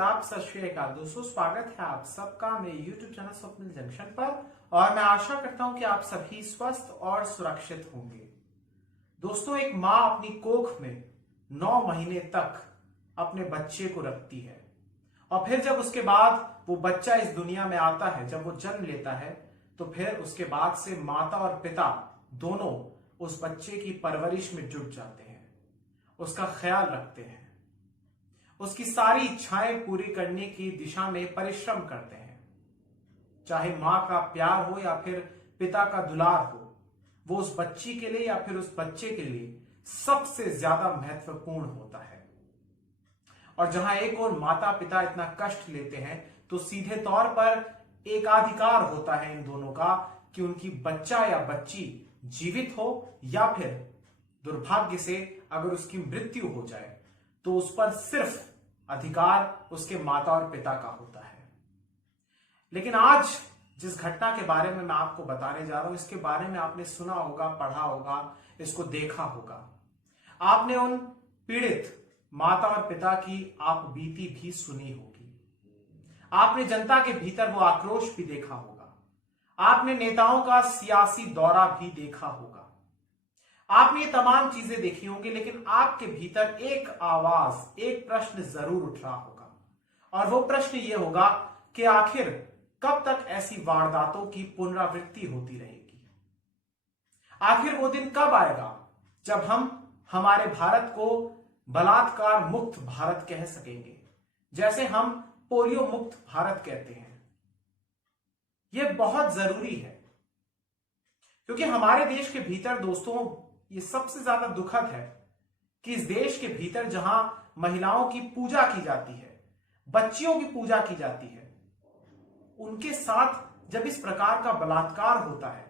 आदाब, सत श्री अकाल दोस्तों। स्वागत है आप सबका मेरे YouTube चैनल स्वप्निल जंक्शन पर और मैं आशा करता हूं कि आप सभी स्वस्थ और सुरक्षित होंगे। दोस्तों, एक माँ अपनी कोख में 9 महीने तक अपने बच्चे को रखती है और फिर जब उसके बाद वो बच्चा इस दुनिया में आता है, जब वो जन्म लेता है, तो फिर उसके बाद से माता और पिता दोनों उस बच्चे की परवरिश में जुट जाते हैं, उसका ख्याल रखते हैं, उसकी सारी इच्छाएं पूरी करने की दिशा में परिश्रम करते हैं। चाहे मां का प्यार हो या फिर पिता का दुलार हो, वो उस बच्ची के लिए या फिर उस बच्चे के लिए सबसे ज्यादा महत्वपूर्ण होता है। और जहां एक और माता पिता इतना कष्ट लेते हैं, तो सीधे तौर पर एकाधिकार होता है इन दोनों का कि उनकी बच्चा या बच्ची जीवित हो या फिर दुर्भाग्य से अगर उसकी मृत्यु हो जाए तो उस पर सिर्फ अधिकार उसके माता और पिता का होता है। लेकिन आज जिस घटना के बारे में मैं आपको बताने जा रहा हूं, इसके बारे में आपने सुना होगा, पढ़ा होगा, इसको देखा होगा। आपने उन पीड़ित माता और पिता की आप बीती भी सुनी होगी। आपने जनता के भीतर वो आक्रोश भी देखा होगा। आपने नेताओं का सियासी दौरा भी देखा होगा। आपने ये तमाम चीजें देखी होंगी, लेकिन आपके भीतर एक आवाज, एक प्रश्न जरूर उठ रहा होगा और वो प्रश्न ये होगा कि आखिर कब तक ऐसी वारदातों की पुनरावृत्ति होती रहेगी। आखिर वो दिन कब आएगा जब हम हमारे भारत को बलात्कार मुक्त भारत कह सकेंगे, जैसे हम पोलियो मुक्त भारत कहते हैं। यह बहुत जरूरी है क्योंकि हमारे देश के भीतर दोस्तों, ये सबसे ज्यादा दुखद है कि इस देश के भीतर जहां महिलाओं की पूजा की जाती है, बच्चियों की पूजा की जाती है, उनके साथ जब इस प्रकार का बलात्कार होता है,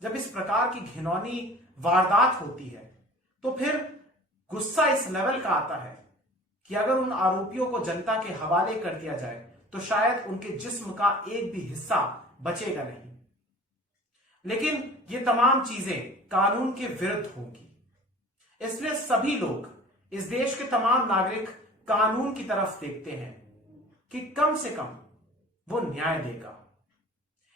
जब इस प्रकार की घिनौनी वारदात होती है, तो फिर गुस्सा इस लेवल का आता है कि अगर उन आरोपियों को जनता के हवाले कर दिया जाए तो शायद उनके जिस्म का एक भी हिस्सा बचेगा नहीं। लेकिन ये तमाम चीजें कानून के विरुद्ध होंगी, इसलिए सभी लोग, इस देश के तमाम नागरिक कानून की तरफ देखते हैं कि कम से कम वो न्याय देगा।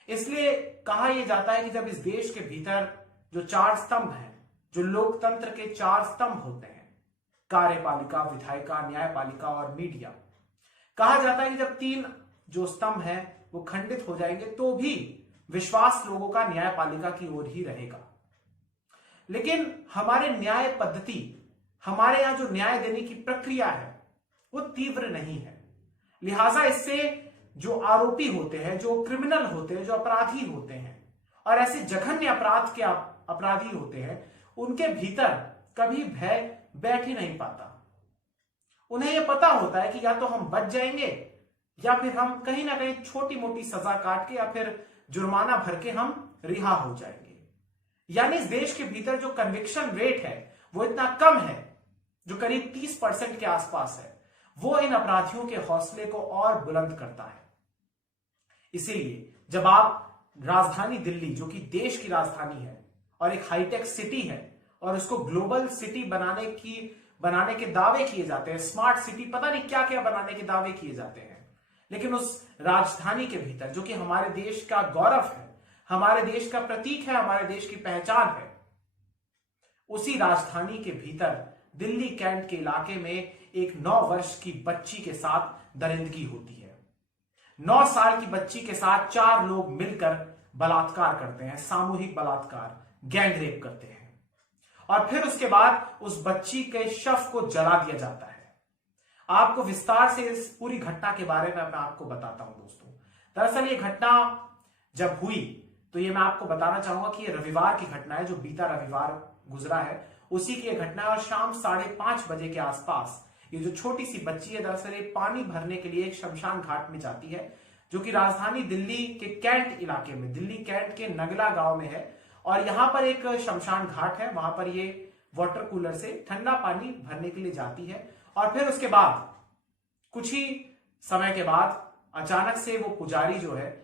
इसलिए कहा यह जाता है कि जब इस देश के भीतर जो 4 स्तंभ हैं, जो लोकतंत्र के 4 स्तंभ होते हैं, कार्यपालिका, विधायिका, न्यायपालिका और मीडिया, कहा जाता है कि जब 3 जो स्तंभ हैं वो खंडित हो जाएंगे तो भी विश्वास लोगों का न्यायपालिका की ओर ही रहेगा। लेकिन हमारे न्याय पद्धति, हमारे यहां जो न्याय देने की प्रक्रिया है वो तीव्र नहीं है। लिहाजा इससे जो आरोपी होते हैं, जो क्रिमिनल होते हैं, जो अपराधी होते हैं और ऐसे जघन्य अपराध के अपराधी होते हैं, उनके भीतर कभी भय बैठ ही नहीं पाता। उन्हें यह पता होता है कि या तो हम बच जाएंगे या फिर हम कहीं ना कहीं छोटी मोटी सजा काट के या फिर जुर्माना भर के हम रिहा हो जाएंगे। यानी इस देश के भीतर जो कन्विक्शन रेट है वो इतना कम है, जो करीब 30% के आसपास है, वो इन अपराधियों के हौसले को और बुलंद करता है। इसीलिए जब आप राजधानी दिल्ली, जो कि देश की राजधानी है और एक हाईटेक सिटी है, और उसको ग्लोबल सिटी बनाने के दावे किए जाते हैं, स्मार्ट सिटी, पता नहीं क्या क्या बनाने के दावे किए जाते हैं, लेकिन उस राजधानी के भीतर, जो कि हमारे देश का गौरव है, हमारे देश का प्रतीक है, हमारे देश की पहचान है, उसी राजधानी के भीतर दिल्ली कैंट के इलाके में एक 9 वर्ष की बच्ची के साथ दरिंदगी होती है। 9 साल की बच्ची के साथ 4 लोग मिलकर बलात्कार करते हैं, सामूहिक बलात्कार, गैंग रेप करते हैं और फिर उसके बाद उस बच्ची के शव को जला दिया जाता है। आपको विस्तार से इस पूरी घटना के बारे में मैं आपको बताता हूं दोस्तों। दरअसल ये घटना जब हुई तो ये मैं आपको बताना चाहूंगा कि ये रविवार की घटना है, जो बीता रविवार गुजरा है उसी की घटना है। और शाम 5:30 बजे के आसपास ये जो छोटी सी बच्ची है, दरअसल ये पानी भरने के लिए एक शमशान घाट में जाती है, जो कि राजधानी दिल्ली के कैंट इलाके में, दिल्ली कैंट के नगला गांव में है। और यहां पर एक शमशान घाट है, वहां पर ये वाटर कूलर से ठंडा पानी भरने के लिए जाती है। और फिर उसके बाद कुछ ही समय के बाद अचानक से वो पुजारी जो है,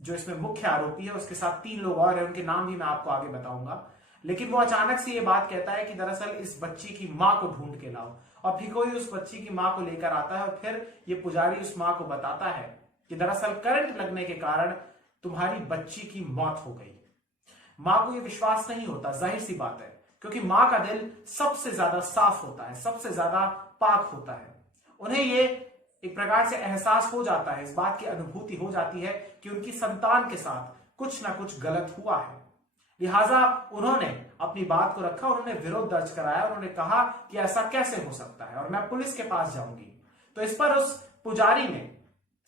जो इसमें मुख्य आरोपी है, उसके साथ 3 लोग और हैं, उनके नाम भी मैं आपको आगे बताऊंगा, लेकिन वो अचानक से ये बात कहता है कि दरअसल इस बच्ची की मां को ढूंढ के लाओ। और फिर कोई उस बच्ची की मां को लेकर आता है और फिर ये पुजारी उस मां को बताता है कि दरअसल करंट लगने के कारण तुम्हारी बच्ची की मौत हो गई। मां को यह विश्वास नहीं होता, जाहिर सी बात है, क्योंकि मां का दिल सबसे ज्यादा साफ होता है, सबसे ज्यादा पाक होता है। उन्हें ये एक प्रकार से एहसास हो जाता है, इस बात की अनुभूति हो जाती है कि उनकी संतान के साथ कुछ ना कुछ गलत हुआ है। लिहाजा उन्होंने अपनी बात को रखा, उन्होंने विरोध दर्ज कराया, उन्होंने कहा कि ऐसा कैसे हो सकता है और मैं पुलिस के पास जाऊंगी। तो इस पर उस पुजारी ने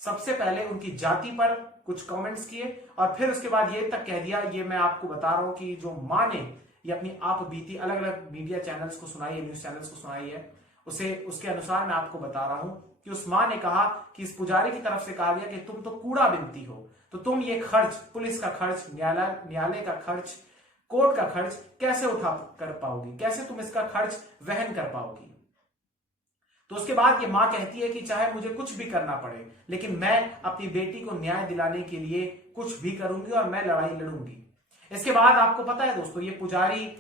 सबसे पहले उनकी जाति पर कुछ कमेंट्स किए और फिर उसके बाद ये तक कह दिया, ये मैं आपको बता रहा हूं कि जो मां ने ये अपनी आप बीती अलग अलग मीडिया चैनल्स को सुनाई है, न्यूज चैनल्स को सुनाई है, उसे उसके अनुसार मैं आपको बता रहा हूं कि उस मां ने कहा कि इस पुजारी की तरफ से कहा गया कि तुम तो कूड़ा बिनती हो, तो तुम ये खर्च, पुलिस का खर्च, न्यायालय का खर्च, कोर्ट का खर्च कैसे उठा कर पाओगी, कैसे तुम इसका खर्च वहन कर पाओगी। तो उसके बाद ये मां कहती है कि चाहे मुझे कुछ भी करना पड़े, लेकिन मैं अपनी बेटी को न्याय दिलाने के लिए कुछ भी करूंगी और मैं लड़ाई लड़ूंगी। इसके बाद आपको पता है दोस्तों, ये पुजारी,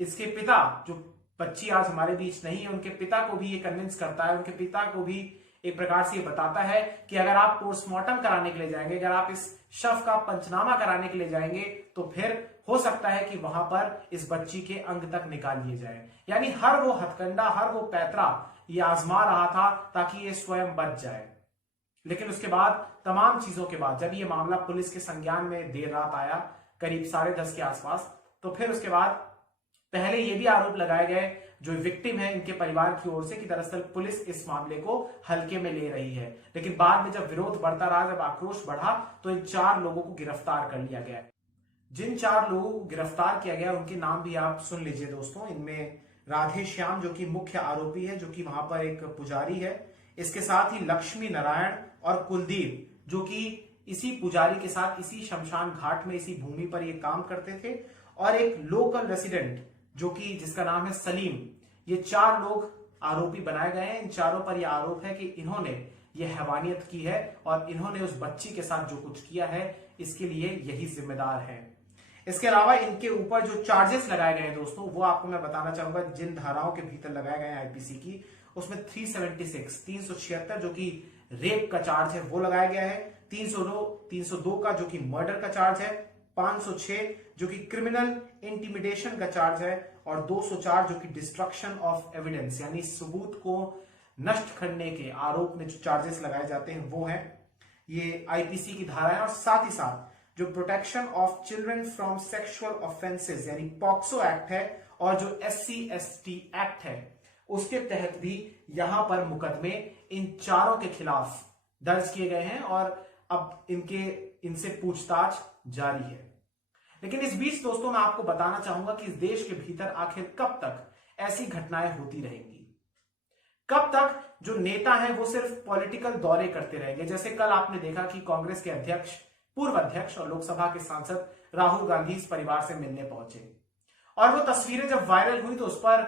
इसके पिता, जो बच्ची आज हमारे बीच नहीं है, उनके पिता को भी ये कन्विंस करता है, उनके पिता को भी एक प्रकार से ये बताता है कि अगर आप पोस्टमार्टम कराने के लिए जाएंगे, अगर आप इस शव का पंचनामा कराने के लिए जाएंगे, तो फिर हो सकता है कि वहां पर इस बच्ची के अंग तक निकाल लिए जाए। यानी हर वो हथकंडा, हर वो पैतरा ये आजमा रहा था ताकि ये स्वयं बच जाए। लेकिन उसके बाद, तमाम चीजों के बाद, जब ये मामला पुलिस के संज्ञान में देर रात आया, करीब 10:30 के आसपास, तो फिर उसके बाद पहले ये भी आरोप लगाए गए जो विक्टिम है इनके परिवार की ओर से कि दरअसल पुलिस इस मामले को हल्के में ले रही है। लेकिन बाद में जब विरोध बढ़ता रहा, जब आक्रोश बढ़ा, तो इन 4 लोगों को गिरफ्तार कर लिया गया। जिन 4 लोगों को गिरफ्तार किया गया उनके नाम भी आप सुन लीजिए दोस्तों। इनमें राधे श्याम जो कि मुख्य आरोपी है, जो कि वहां पर एक पुजारी है। इसके साथ ही लक्ष्मी नारायण और कुलदीप, जो कि इसी पुजारी के साथ इसी शमशान घाट में, इसी भूमि पर ये काम करते थे। और एक लोकल रेसिडेंट जो कि जिसका नाम है सलीम। ये 4 लोग आरोपी बनाए गए हैं। इन चारों पर यह आरोप है कि इन्होंने ये हैवानियत की है और इन्होंने उस बच्ची के साथ जो कुछ किया है, इसके लिए यही जिम्मेदार है। इसके अलावा इनके ऊपर जो चार्जेस लगाए गए हैं दोस्तों, वो आपको मैं बताना चाहूंगा। जिन धाराओं के भीतर लगाए गए हैं आईपीसी की, उसमें 376 जो कि रेप का चार्ज है वो लगाया गया है। 302 का जो कि मर्डर का चार्ज है, 506 जो कि क्रिमिनल इंटिमिडेशन का चार्ज है, और 204 जो कि डिस्ट्रक्शन ऑफ एविडेंस यानी सबूत को नष्ट करने के आरोप में जो चार्जेस लगाए जाते हैं वो है। ये आईपीसी की धारा है। और साथ ही साथ जो protection of children from sexual offences यानी पॉक्सो एक्ट है, और जो SC/ST एक्ट है, उसके तहत भी यहां पर मुकदमे इन चारों के खिलाफ दर्ज किए गए हैं और अब इनसे पूछताछ जारी है। लेकिन इस बीच दोस्तों मैं आपको बताना चाहूंगा कि इस देश के भीतर आखिर कब तक ऐसी घटनाएं होती रहेंगी, कब तक जो नेता हैं वो सिर्फ पॉलिटिकल दौरे करते रहेंगे। जैसे कल आपने देखा कि कांग्रेस के अध्यक्ष, पूर्व अध्यक्ष और लोकसभा के सांसद राहुल गांधी इस परिवार से मिलने पहुंचे, और वो तस्वीरें जब वायरल हुई तो उस पर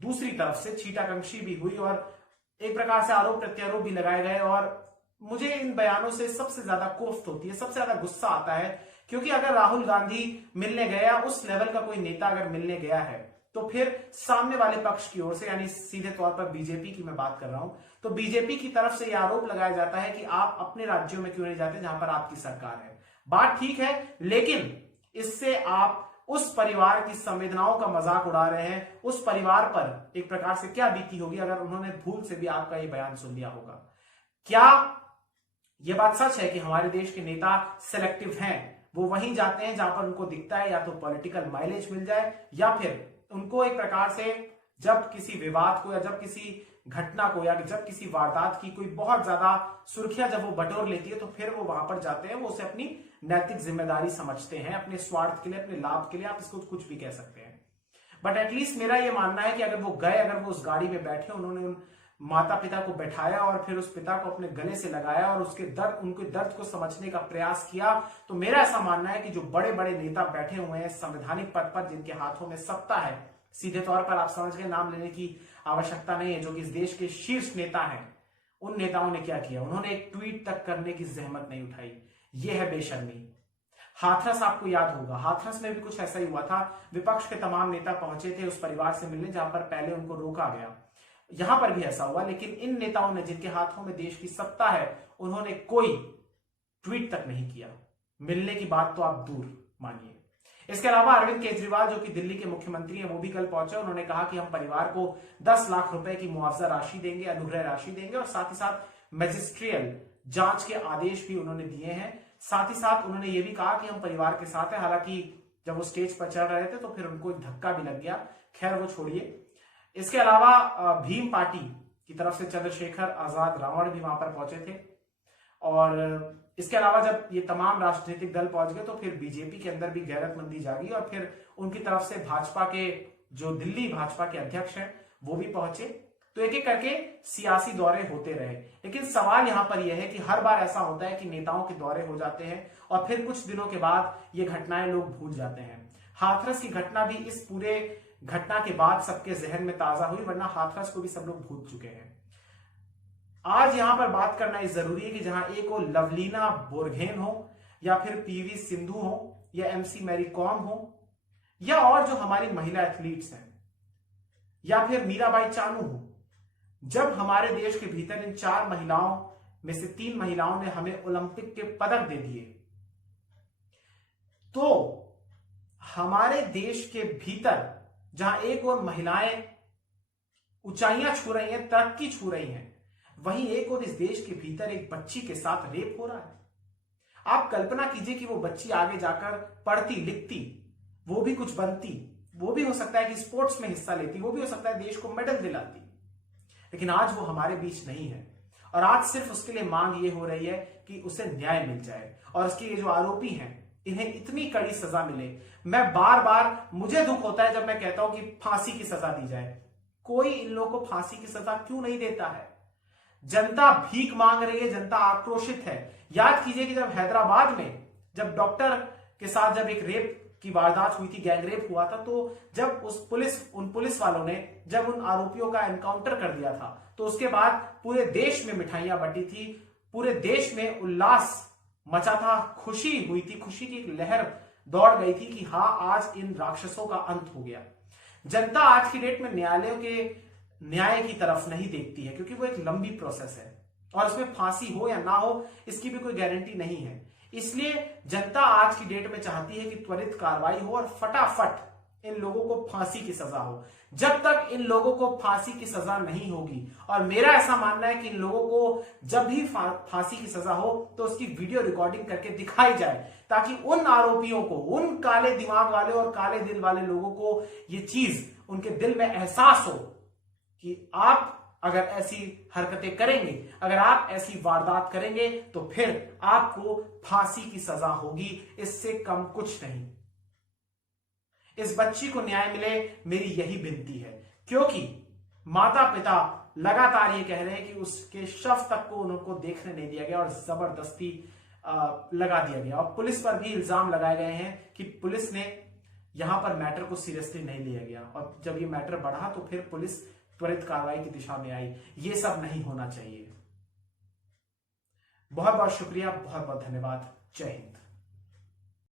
दूसरी तरफ से छीटाकंशी भी हुई और एक प्रकार से आरोप प्रत्यारोप भी लगाए गए। और मुझे इन बयानों से सबसे ज्यादा कोफ्त होती है, सबसे ज्यादा गुस्सा आता है, क्योंकि अगर राहुल गांधी मिलने गया, उस लेवल का कोई नेता अगर मिलने गया है, तो फिर सामने वाले पक्ष की ओर से, यानी सीधे तौर पर बीजेपी की मैं बात कर रहा हूं, तो बीजेपी की तरफ से यह आरोप लगाया जाता है कि आप अपने राज्यों में क्यों नहीं जाते जहां पर आपकी सरकार है। बात ठीक है, लेकिन इससे आप उस परिवार की संवेदनाओं का मजाक उड़ा रहे हैं। उस परिवार पर एक प्रकार से क्या बीती होगी अगर उन्होंने भूल से भी आपका ये बयान सुन लिया होगा। क्या यह बात सच है कि हमारे देश के नेता सेलेक्टिव हैं? वो वहीं जाते हैं जहां पर उनको दिखता है या तो पॉलिटिकल माइलेज मिल जाए, या फिर उनको एक प्रकार से जब किसी विवाद को, या जब किसी घटना को, या जब किसी वारदात की कोई बहुत ज्यादा सुर्खियां जब वो बटोर लेती है, तो फिर वो वहां पर जाते हैं। वो उसे अपनी नैतिक जिम्मेदारी समझते हैं, अपने स्वार्थ के लिए, अपने लाभ के लिए, आप इसको कुछ भी कह सकते हैं। बट एटलीस्ट मेरा ये मानना है कि अगर वो गए, अगर वो उस गाड़ी में बैठे, उन्होंने उन माता पिता को बैठाया और फिर उस पिता को अपने गले से लगाया और उनके दर्द को समझने का प्रयास किया, तो मेरा ऐसा मानना है कि जो बड़े बड़े नेता बैठे हुए हैं संवैधानिक पद पर, जिनके हाथों में सत्ता है, सीधे तौर पर आप समझ गए, नाम लेने की आवश्यकता नहीं है, जो कि इस देश के शीर्ष नेता हैं, उन नेताओं ने क्या किया? उन्होंने एक ट्वीट तक करने की जहमत नहीं उठाई। यह है बेशर्मी। हाथरस आपको याद होगा, हाथरस में भी कुछ ऐसा ही हुआ था। विपक्ष के तमाम नेता पहुंचे थे उस परिवार से मिलने, जहां पर पहले उनको रोका गया। यहां पर भी ऐसा हुआ, लेकिन इन नेताओं ने जिनके हाथों में देश की सत्ता है उन्होंने कोई ट्वीट तक नहीं किया। मिलने की बात तो आप दूर मानिए। इसके अलावा अरविंद केजरीवाल जो कि दिल्ली के मुख्यमंत्री हैं वो भी कल पहुंचे। उन्होंने कहा कि हम परिवार को 10 लाख रुपए की मुआवजा राशि देंगे, अनुग्रह राशि देंगे, और साथ ही साथ मैजिस्ट्रियल जांच के आदेश भी उन्होंने दिए हैं। साथ ही साथ उन्होंने ये भी कहा कि हम परिवार के साथ हैं। हालांकि जब वो स्टेज पर चढ़ रहे थे तो फिर उनको एक धक्का भी लग गया, खैर वो छोड़िए। इसके अलावा भीम पार्टी की तरफ से चंद्रशेखर आजाद रावण भी वहां पर पहुंचे थे। और इसके अलावा जब ये तमाम राजनीतिक दल पहुंच गए तो फिर बीजेपी के अंदर भी गैरतमंदी जागी और फिर उनकी तरफ से भाजपा के जो दिल्ली भाजपा के अध्यक्ष हैं वो भी पहुंचे। तो एक एक करके सियासी दौरे होते रहे। लेकिन सवाल यहां पर यह है कि हर बार ऐसा होता है कि नेताओं के दौरे हो जाते हैं और फिर कुछ दिनों के बाद ये घटनाएं लोग भूल जाते हैं। हाथरस की घटना भी इस पूरे घटना के बाद सबके जहन में ताजा हुई, वरना हाथरस को भी सब लोग भूल चुके हैं। आज यहां पर बात करना इस जरूरी है कि जहां एक को लवलीना बोरगोहेन हो या फिर पीवी सिंधु हो या एमसी मैरी कॉम हो या और जो हमारी महिला एथलीट्स हैं या फिर मीराबाई चानू हो, जब हमारे देश के भीतर इन 4 महिलाओं में से 3 महिलाओं ने हमें ओलंपिक के पदक दे दिए, तो हमारे देश के भीतर जहां एक और महिलाएं ऊंचाइयां छू रही हैं, तरक्की छू रही हैं, वहीं एक और इस देश के भीतर एक बच्ची के साथ रेप हो रहा है। आप कल्पना कीजिए कि वो बच्ची आगे जाकर पढ़ती लिखती, वो भी कुछ बनती, वो भी हो सकता है कि स्पोर्ट्स में हिस्सा लेती, वो भी हो सकता है देश को मेडल दिलाती, लेकिन आज वो हमारे बीच नहीं है। और आज सिर्फ उसके लिए मांग ये हो रही है कि उसे न्याय मिल जाए और उसके ये जो आरोपी हैं इन्हें इतनी कड़ी सजा मिले। मैं बार बार, मुझे दुख होता है जब मैं कहता हूं कि फांसी की सजा दी जाए। कोई इन लोगों को फांसी की सजा क्यों नहीं देता है? जनता भीख मांग रही है, जनता आक्रोशित है। याद कीजिए कि जब हैदराबाद में जब डॉक्टर के साथ जब एक रेप की वारदात हुई थी, गैंग रेप हुआ था, तो जब उन पुलिस वालों ने जब उन आरोपियों का एनकाउंटर कर दिया था तो उसके बाद पूरे देश में मिठाइयां बंटी थी, पूरे देश में उल्लास मचा था, खुशी हुई थी, खुशी की एक लहर दौड़ गई थी कि हाँ, आज इन राक्षसों का अंत हो गया। जनता आज की डेट में न्यायालयों के न्याय की तरफ नहीं देखती है क्योंकि वो एक लंबी प्रोसेस है और उसमें फांसी हो या ना हो इसकी भी कोई गारंटी नहीं है। इसलिए जनता आज की डेट में चाहती है कि त्वरित कार्रवाई हो और फटाफट इन लोगों को फांसी की सजा हो। जब तक इन लोगों को फांसी की सजा नहीं होगी, और मेरा ऐसा मानना है कि इन लोगों को जब भी फांसी की सजा हो तो उसकी वीडियो रिकॉर्डिंग करके दिखाई जाए, ताकि उन आरोपियों को, उन काले दिमाग वाले और काले दिल वाले लोगों को ये चीज उनके दिल में एहसास हो कि आप अगर ऐसी हरकतें करेंगे, अगर आप ऐसी वारदात करेंगे तो फिर आपको फांसी की सजा होगी, इससे कम कुछ नहीं। इस बच्ची को न्याय मिले, मेरी यही विनती है, क्योंकि माता पिता लगातार ये कह रहे हैं कि उसके शव तक को उनको देखने नहीं दिया गया और जबरदस्ती लगा दिया गया। और पुलिस पर भी इल्जाम लगाए गए हैं कि पुलिस ने यहां पर मैटर को सीरियसली नहीं लिया गया, और जब ये मैटर बढ़ा तो फिर पुलिस त्वरित कार्रवाई की दिशा में आई। ये सब नहीं होना चाहिए। बहुत बहुत शुक्रिया, बहुत बहुत धन्यवाद। जय हिंद।